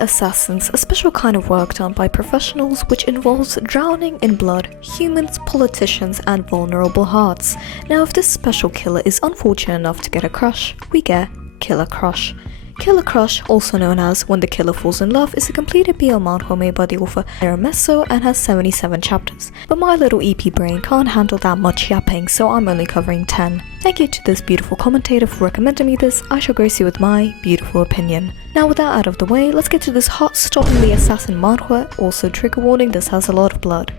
assassins, a special kind of work done by professionals which involves drowning in blood, humans, politicians, and vulnerable hearts. Now, if this special killer is unfortunate enough to get a crush, we get Killer Crush. Killer Crush, also known as When the Killer Falls in Love, is a completed BL manhwa made by the author Meso and has 77 chapters. But my little EP brain can't handle that much yapping, so I'm only covering 10. Thank you to this beautiful commentator for recommending me this. I shall grace you with my beautiful opinion. Now with that out of the way, let's get to this heart-stoppingly assassin manhwa. Also, trigger warning, this has a lot of blood.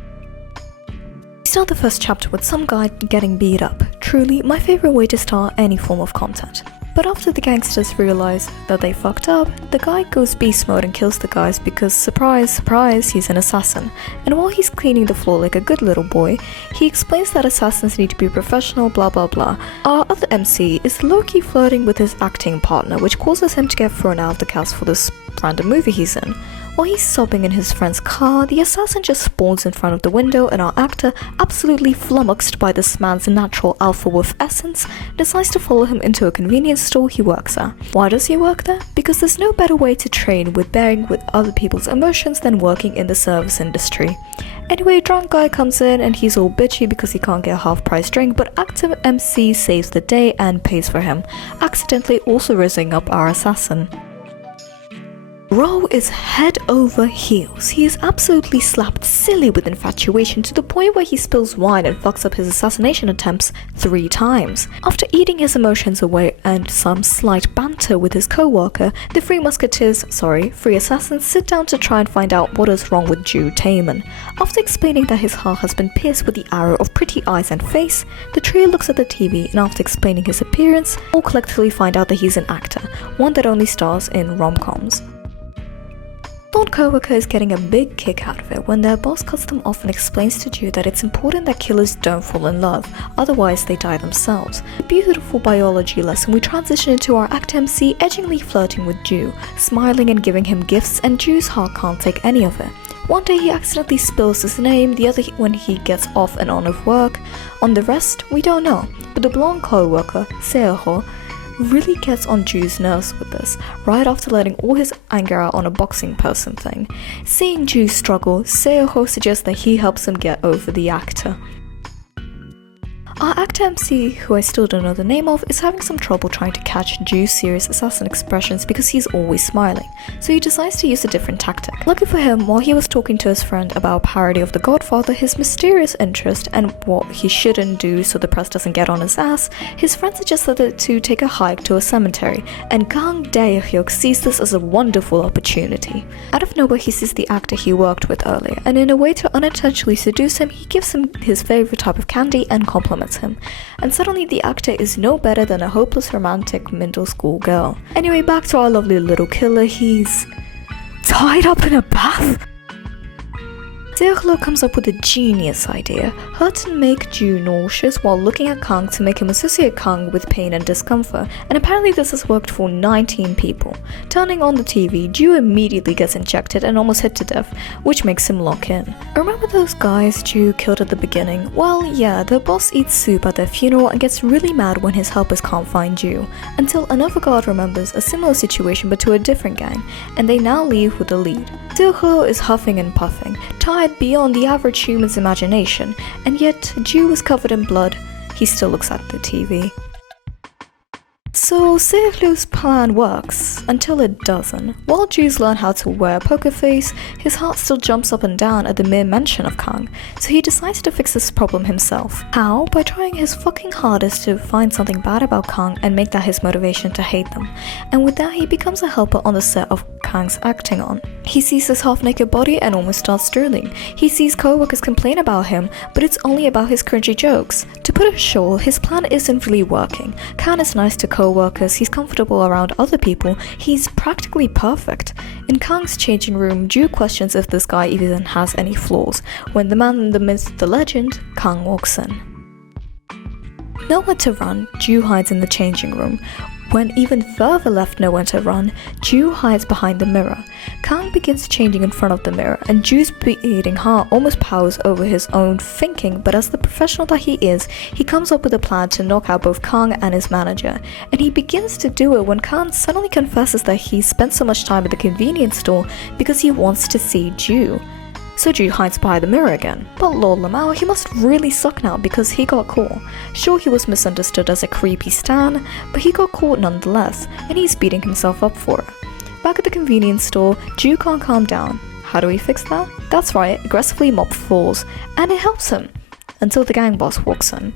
We start the first chapter with some guy getting beat up. Truly, my favorite way to start any form of content. But after the gangsters realize that they fucked up, the guy goes beast mode and kills the guys because, surprise, surprise, he's an assassin. And while he's cleaning the floor like a good little boy, he explains that assassins need to be professional, blah blah blah. Our other MC is low-key flirting with his acting partner, which causes him to get thrown out of the cast for this random movie he's in. While he's sobbing in his friend's car, the assassin just spawns in front of the window, and our actor, absolutely flummoxed by this man's natural alpha wolf essence, decides to follow him into a convenience store he works at. Why does he work there? Because there's no better way to train with bearing with other people's emotions than working in the service industry. Anyway, drunk guy comes in and he's all bitchy because he can't get a half-price drink, but actor MC saves the day and pays for him, accidentally also raising up our assassin. Ro is head over heels. He is absolutely slapped silly with infatuation to the point where he spills wine and fucks up his assassination attempts 3 times. After eating his emotions away and some slight banter with his co-worker, the three assassins sit down to try and find out what is wrong with Jew Taemin. After explaining that his heart has been pierced with the arrow of pretty eyes and face, the trio looks at the TV and after explaining his appearance, all collectively find out that he's an actor, one that only stars in rom-coms. Thorn co-worker is getting a big kick out of it when their boss cuts them off and explains to Ju that it's important that killers don't fall in love, otherwise they die themselves. A beautiful biology lesson, we transition into our act MC edgingly flirting with Ju, smiling and giving him gifts, and Ju's heart can't take any of it. One day he accidentally spills his name, the other when he gets off and on of work. On the rest, we don't know, but the blonde co-worker, Seoho, really gets on Ju's nerves with this, right after letting all his anger out on a boxing person thing. Seeing Ju struggle, Seoho suggests that he helps him get over the actor. Our actor MC, who I still don't know the name of, is having some trouble trying to catch Ju's serious assassin expressions because he's always smiling, so he decides to use a different tactic. Lucky for him, while he was talking to his friend about a parody of The Godfather, his mysterious interest, and what he shouldn't do so the press doesn't get on his ass, his friend suggested the two take a hike to a cemetery, and Kang Dae-hyuk sees this as a wonderful opportunity. Out of nowhere, he sees the actor he worked with earlier, and in a way to unintentionally seduce him, he gives him his favorite type of candy and compliments him, and suddenly the actor is no better than a hopeless romantic middle school girl. Anyway, back to our lovely little killer. He's tied up in a bath. Seoho comes up with a genius idea. Hurt and make Ju nauseous while looking at Kang to make him associate Kang with pain and discomfort, and apparently this has worked for 19 people. Turning on the TV, Ju immediately gets injected and almost hit to death, which makes him lock in. Remember those guys Ju killed at the beginning? Well, yeah, the boss eats soup at their funeral and gets really mad when his helpers can't find Ju, until another guard remembers a similar situation but to a different gang, and they now leave with the lead. Seoho is huffing and puffing, tired beyond the average human's imagination, and yet Ju is covered in blood. He still looks at the TV. So Seoho's plan works, until it doesn't. While Ju's learn how to wear a poker face, his heart still jumps up and down at the mere mention of Kang, so he decides to fix this problem himself. How? By trying his fucking hardest to find something bad about Kang and make that his motivation to hate them. And with that, he becomes a helper on the set of Kang's acting on. He sees his half-naked body and almost starts drooling. He sees co-workers complain about him, but it's only about his cringy jokes. To put it short, his plan isn't really working. Kang is nice to co-workers, he's comfortable around other people, he's practically perfect. In Kang's changing room, Ju questions if this guy even has any flaws, when the man, the myth, the legend, Kang walks in. Nowhere to run, Ju hides in the changing room. When even further left nowhere to run, Ju hides behind the mirror. Kang begins changing in front of the mirror, and Ju's beating heart almost powers over his own thinking, but as the professional that he is, he comes up with a plan to knock out both Kang and his manager. And he begins to do it when Kang suddenly confesses that he spent so much time at the convenience store because he wants to see Ju. So Ju hides behind the mirror again. But Lord Lamau, he must really suck now because he got caught. Sure, he was misunderstood as a creepy stan, but he got caught nonetheless, and he's beating himself up for it. Back at the convenience store, Ju can't calm down. How do we fix that? That's right, aggressively mop floors, and it helps him. Until the gang boss walks in.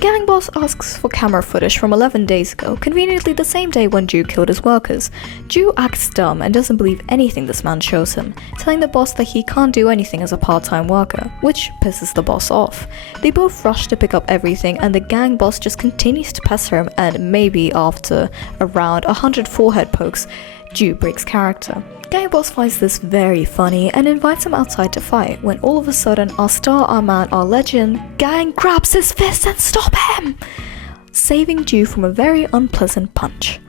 Gang boss asks for camera footage from 11 days ago, conveniently the same day when Ju killed his workers. Ju acts dumb and doesn't believe anything this man shows him, telling the boss that he can't do anything as a part-time worker, which pisses the boss off. They both rush to pick up everything and the gang boss just continues to pester him, and maybe after around 100 forehead pokes, Ju breaks character. Gang boss finds this very funny and invites him outside to fight, when all of a sudden our star, our man, our legend, Gang grabs his fist and stop him, saving Ju from a very unpleasant punch.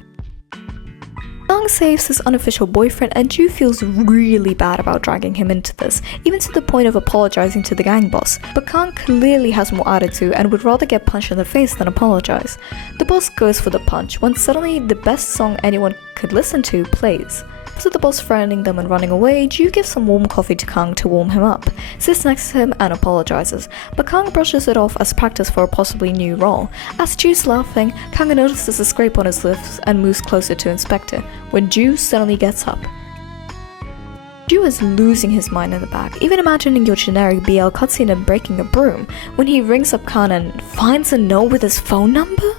Kang saves his unofficial boyfriend and Ju feels really bad about dragging him into this, even to the point of apologizing to the gang boss, but Kang clearly has more attitude and would rather get punched in the face than apologize. The boss goes for the punch when suddenly the best song anyone could listen to plays. After the boss threatening them and running away, Ju gives some warm coffee to Kang to warm him up, sits next to him and apologizes, but Kang brushes it off as practice for a possibly new role. As Ju's laughing, Kang notices a scrape on his lips and moves closer to inspect it, when Ju suddenly gets up. Ju is losing his mind in the back, even imagining your generic BL cutscene and breaking a broom, when he rings up Kang and finds a note with his phone number?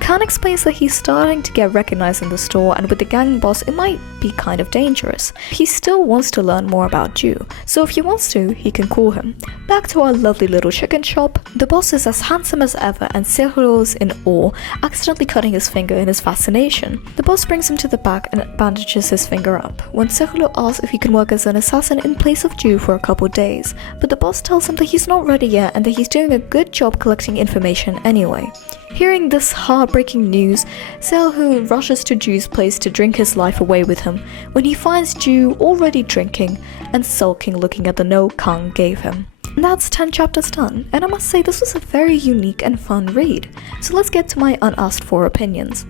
Kang explains that he's starting to get recognized in the store, and with the gang boss it might be kind of dangerous. He still wants to learn more about Ju, so if he wants to, he can call him. Back to our lovely little chicken shop, the boss is as handsome as ever and Sehulo's in awe, accidentally cutting his finger in his fascination. The boss brings him to the back and bandages his finger up, when Sehulo asks if he can work as an assassin in place of Ju for a couple days, but the boss tells him that he's not ready yet and that he's doing a good job collecting information anyway. Hearing this heartbreaking news, Sehu rushes to Ju's place to drink his life away with him, when he finds Ju already drinking and sulking looking at the note Kang gave him. And that's 10 chapters done, and I must say this was a very unique and fun read. So let's get to my unasked for opinions.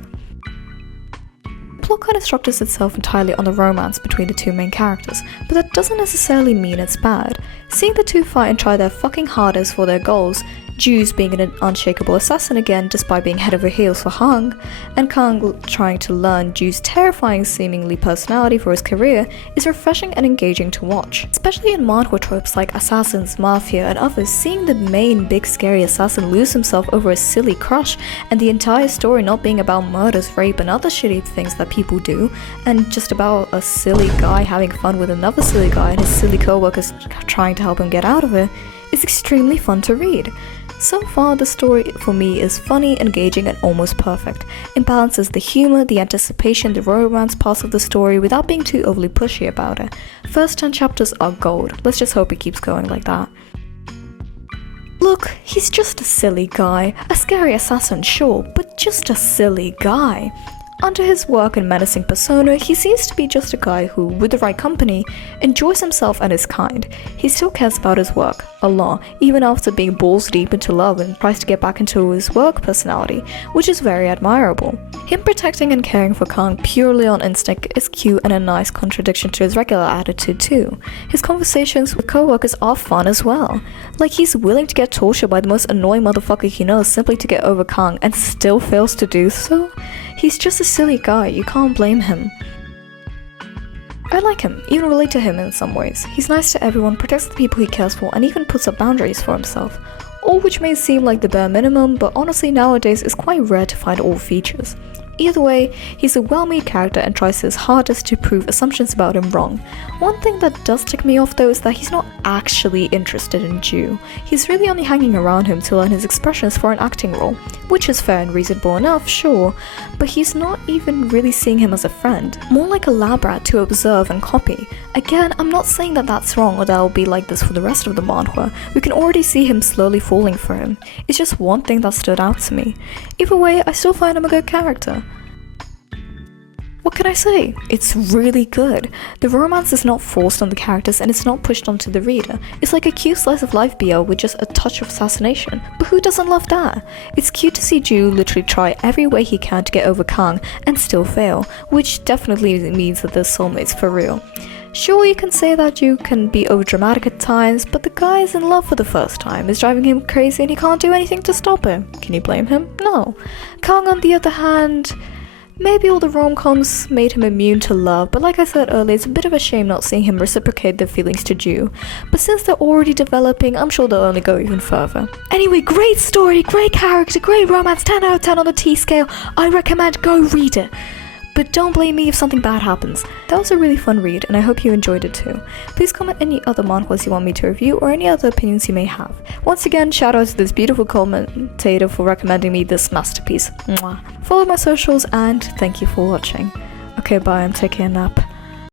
The plot kind of structures itself entirely on the romance between the two main characters, but that doesn't necessarily mean it's bad. Seeing the two fight and try their fucking hardest for their goals, Ju's being an unshakable assassin again despite being head over heels for Hang, and Kang trying to learn Ju's terrifying seemingly personality for his career, is refreshing and engaging to watch. Especially in manhwa tropes like assassins, mafia and others, seeing the main big scary assassin lose himself over a silly crush and the entire story not being about murders, rape and other shitty things that people do, and just about a silly guy having fun with another silly guy and his silly co-workers trying to help him get out of it, is extremely fun to read. So far, the story for me is funny, engaging, and almost perfect. It balances the humor, the anticipation, the romance parts of the story without being too overly pushy about it. First 10 chapters are gold. Let's just hope it keeps going like that. Look, he's just a silly guy. A scary assassin, sure, but just a silly guy. Under his work and menacing persona, he seems to be just a guy who, with the right company, enjoys himself and is kind. He still cares about his work, a lot, even after being balls deep into love and tries to get back into his work personality, which is very admirable. Him protecting and caring for Kang purely on instinct is cute and a nice contradiction to his regular attitude too. His conversations with co-workers are fun as well. Like he's willing to get tortured by the most annoying motherfucker he knows simply to get over Kang and still fails to do so. He's just a silly guy, you can't blame him. I like him, even relate to him in some ways. He's nice to everyone, protects the people he cares for, and even puts up boundaries for himself. All which may seem like the bare minimum, but honestly nowadays it's quite rare to find all features. Either way, he's a well-made character and tries his hardest to prove assumptions about him wrong. One thing that does tick me off though is that he's not actually interested in Ju. He's really only hanging around him to learn his expressions for an acting role, which is fair and reasonable enough, sure, but he's not even really seeing him as a friend, more like a lab rat to observe and copy. Again, I'm not saying that that's wrong or that it'll be like this for the rest of the manhwa. We can already see him slowly falling for him. It's just one thing that stood out to me. Either way, I still find him a good character. What can I say? It's really good. The romance is not forced on the characters and it's not pushed onto the reader. It's like a cute slice of life BL with just a touch of assassination. But who doesn't love that? It's cute to see Ju literally try every way he can to get over Kang and still fail, which definitely means that they're soulmates for real. Sure, you can say that Ju can be overdramatic at times, but the guy is in love for the first time, is driving him crazy and he can't do anything to stop him. Can you blame him? No. Kang, on the other hand, maybe all the rom-coms made him immune to love, but like I said earlier, it's a bit of a shame not seeing him reciprocate their feelings to Ju. But since they're already developing, I'm sure they'll only go even further. Anyway, great story, great character, great romance, 10 out of 10 on the T scale. I recommend go read it. But don't blame me if something bad happens. That was a really fun read and I hope you enjoyed it too. Please comment any other manhwas you want me to review or any other opinions you may have. Once again, shout out to this beautiful commentator for recommending me this masterpiece. Mwah. Follow my socials and thank you for watching. Okay, bye, I'm taking a nap.